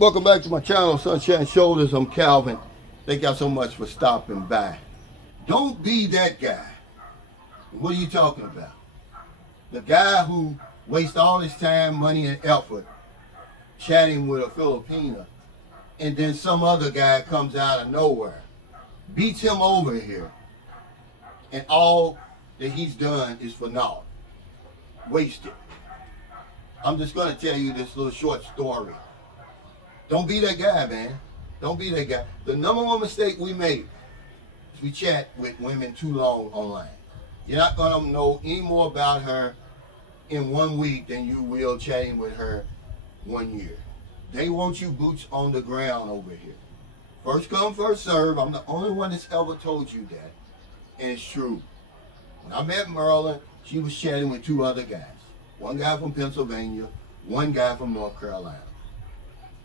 Welcome back to my channel, Sunshine Shoulders. I'm Calvin. Thank y'all so much for stopping by. Don't be that guy. What are you talking about? The guy who wastes all his time, money, and effort chatting with a Filipina, and then some other guy comes out of nowhere, beats him over here, and all that he's done is for naught. Wasted. I'm just going to tell you this little short story. Don't be that guy, man. Don't be that guy. The number one mistake we make is we chat with women too long online. You're not going to know any more about her in 1 week than you will chatting with her 1 year. They want you boots on the ground over here. First come, first serve. I'm the only one that's ever told you that. And it's true. When I met Merlin, she was chatting with two other guys. One guy from Pennsylvania, one guy from North Carolina.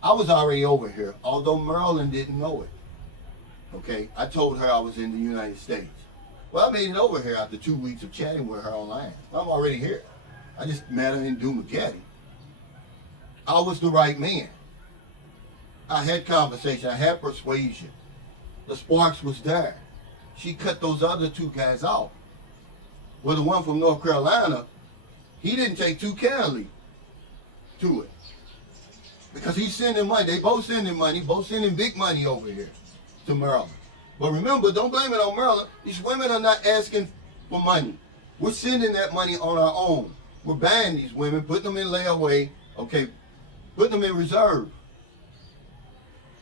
I was already over here, although Merlin didn't know it. Okay, I told her I was in the United States. Well, I made it over here after 2 weeks of chatting with her online. I'm already here. I just met her in Dumaguete. I was the right man. I had conversation, I had persuasion. The sparks was there. She cut those other two guys off. Well, the one from North Carolina, he didn't take too kindly to it. Because he's sending money. They both sending money, both sending big money over here to Maryland. But remember, don't blame it on Maryland. These women are not asking for money. We're sending that money on our own. We're buying these women, putting them in layaway, okay, putting them in reserve.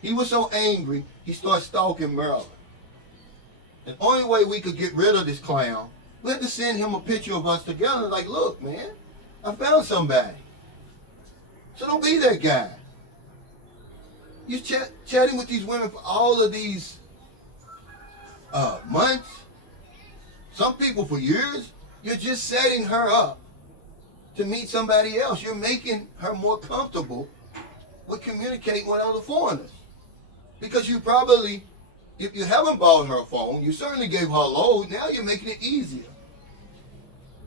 He was so angry, he started stalking Maryland. The only way we could get rid of this clown, we had to send him a picture of us together. Like, look, man, I found somebody. So don't be that guy. You're chatting with these women for all of these months, some people for years. You're just setting her up to meet somebody else. You're making her more comfortable with communicating with other foreigners. Because you probably, if you haven't bought her a phone, you certainly gave her a load. Now you're making it easier.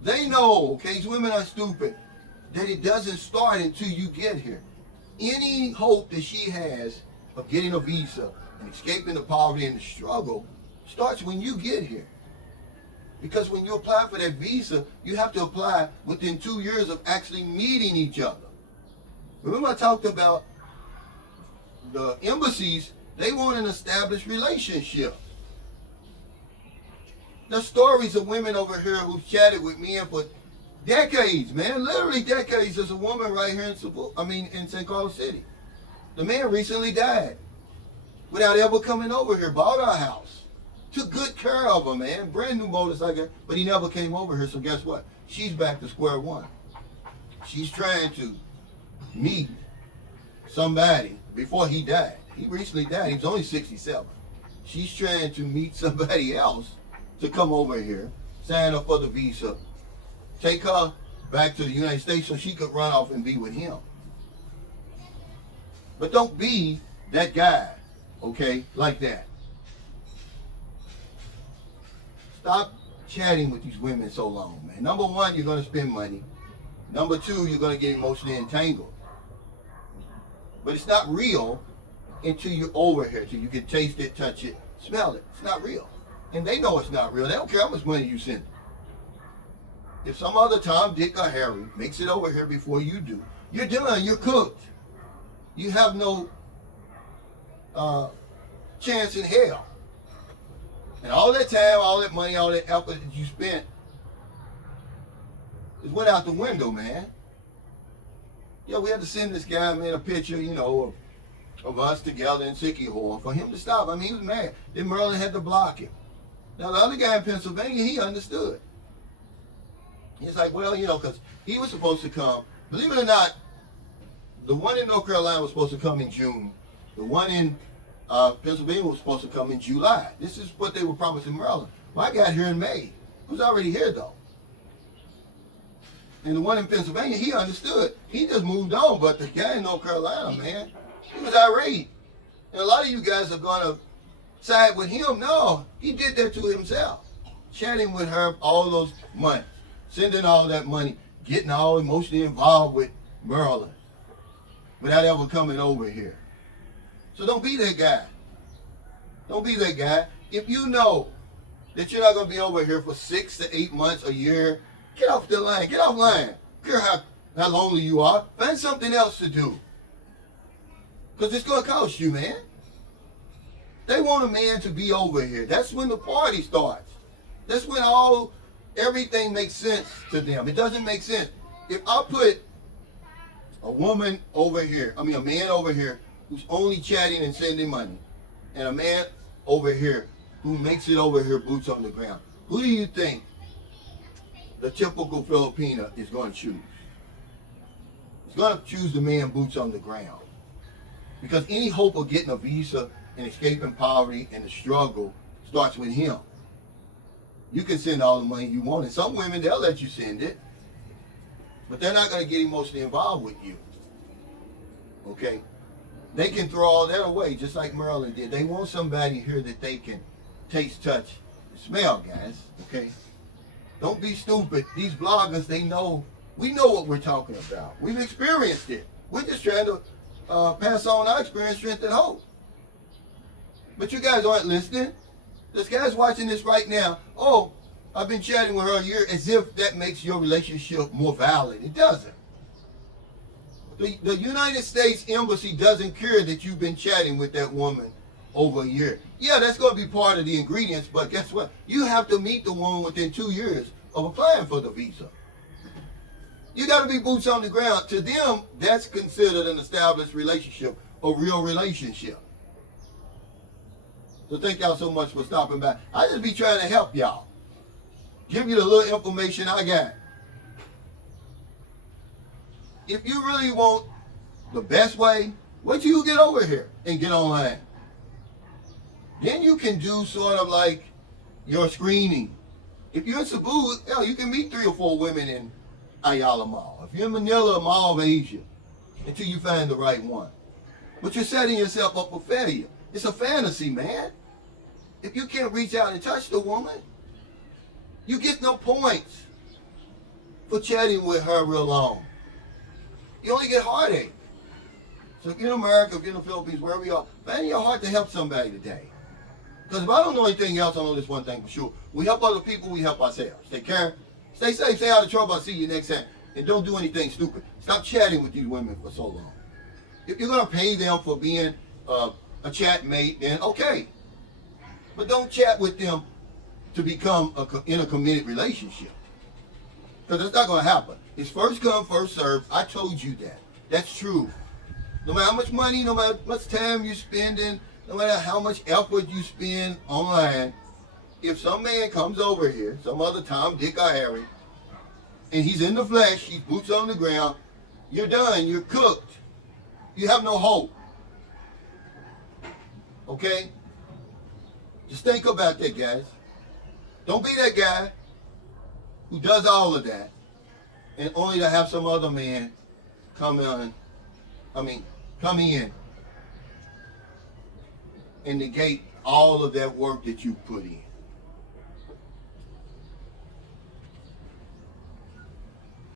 They know, okay, these women are stupid, that it doesn't start until you get here. Any hope that she has of getting a visa and escaping the poverty and the struggle starts when you get here. Because when you apply for that visa, you have to apply within 2 years of actually meeting each other. Remember I talked about the embassies, they want an established relationship. There's stories of women over here who chatted with men for decades, man, literally decades. There's a woman right here in St. Carlos City. The man recently died without ever coming over here, bought our house, took good care of her, man, brand new motorcycle, but he never came over here, so guess what? She's back to square one. She's trying to meet somebody before he died. He recently died, he was only 67. She's trying to meet somebody else to come over here, sign up for the visa, take her back to the United States so she could run off and be with him. But don't be that guy, okay, like that. Stop chatting with these women so long, man. Number one, you're going to spend money. Number two, you're going to get emotionally entangled. But it's not real until you're over here, till you can taste it, touch it, smell it. It's not real. And they know it's not real. They don't care how much money you send them. If some other Tom, Dick, or Harry makes it over here before you do, you're done, you're cooked. You have no chance in hell. And all that time, all that money, all that effort that you spent, it went out the window, man. Yeah, we had to send this guy, man, a picture, of us together in Sicky Hall for him to stop. I mean, he was mad. Then Merlin had to block him. Now, the other guy in Pennsylvania, he understood. He's like, well, because he was supposed to come. Believe it or not, the one in North Carolina was supposed to come in June. The one in Pennsylvania was supposed to come in July. This is what they were promising Maryland. Well, I got here in May. He was already here, though. And the one in Pennsylvania, he understood. He just moved on. But the guy in North Carolina, man, he was irate. And a lot of you guys are going to side with him. No, he did that to himself. Chatting with her all those months. Sending all that money, getting all emotionally involved with Merlin without ever coming over here. So don't be that guy. Don't be that guy. If you know that you're not going to be over here for 6 to 8 months, a year, get off the line. Get off line. I don't care how lonely you are. Find something else to do. Because it's going to cost you, man. They want a man to be over here. That's when the party starts. That's when everything makes sense to them. It doesn't make sense. If I put a woman over here, a man over here who's only chatting and sending money, and a man over here who makes it over here boots on the ground, who do you think the typical Filipina is going to choose? He's going to choose the man boots on the ground. Because any hope of getting a visa and escaping poverty and the struggle starts with him. You can send all the money you want, and some women, they'll let you send it, but they're not going to get emotionally involved with you. Okay? They can throw all that away, just like Maryland did. They want somebody here that they can taste, touch, and smell, guys. Okay? Don't be stupid. These bloggers, we know what we're talking about. We've experienced it. We're just trying to pass on our experience, strength, and hope. But you guys aren't listening. This guy's watching this right now. Oh, I've been chatting with her a year, as if that makes your relationship more valid. It doesn't. The United States Embassy doesn't care that you've been chatting with that woman over a year. Yeah, that's going to be part of the ingredients, but guess what? You have to meet the woman within 2 years of applying for the visa. You got to be boots on the ground. To them, that's considered an established relationship, a real relationship. So thank y'all so much for stopping by. I just be trying to help y'all. Give you the little information I got. If you really want the best way, wait till you get over here and get online. Then you can do sort of like your screening. If you're in Cebu, you can meet 3 or 4 women in Ayala Mall. If you're in Manila, Mall of Asia, until you find the right one. But you're setting yourself up for failure. It's a fantasy, man. If you can't reach out and touch the woman, you get no points for chatting with her real long. You only get heartache. So if you're in America, if you're in the Philippines, wherever you are, find in your heart to help somebody today. Because if I don't know anything else, I know this one thing for sure. We help other people, we help ourselves. Take care. Stay safe, stay out of trouble. I'll see you next time. And don't do anything stupid. Stop chatting with these women for so long. If you're going to pay them for being a chat mate, then okay. But don't chat with them to become in a committed relationship. Because that's not going to happen. It's first come, first serve. I told you that. That's true. No matter how much money, no matter how much time you're spending, no matter how much effort you spend online, if some man comes over here, some other Tom, Dick, or Harry, and he's in the flesh, he's boots on the ground, you're done, you're cooked. You have no hope. Okay? Just think about that, guys. Don't be that guy who does all of that and only to have some other man come in and negate all of that work that you put in.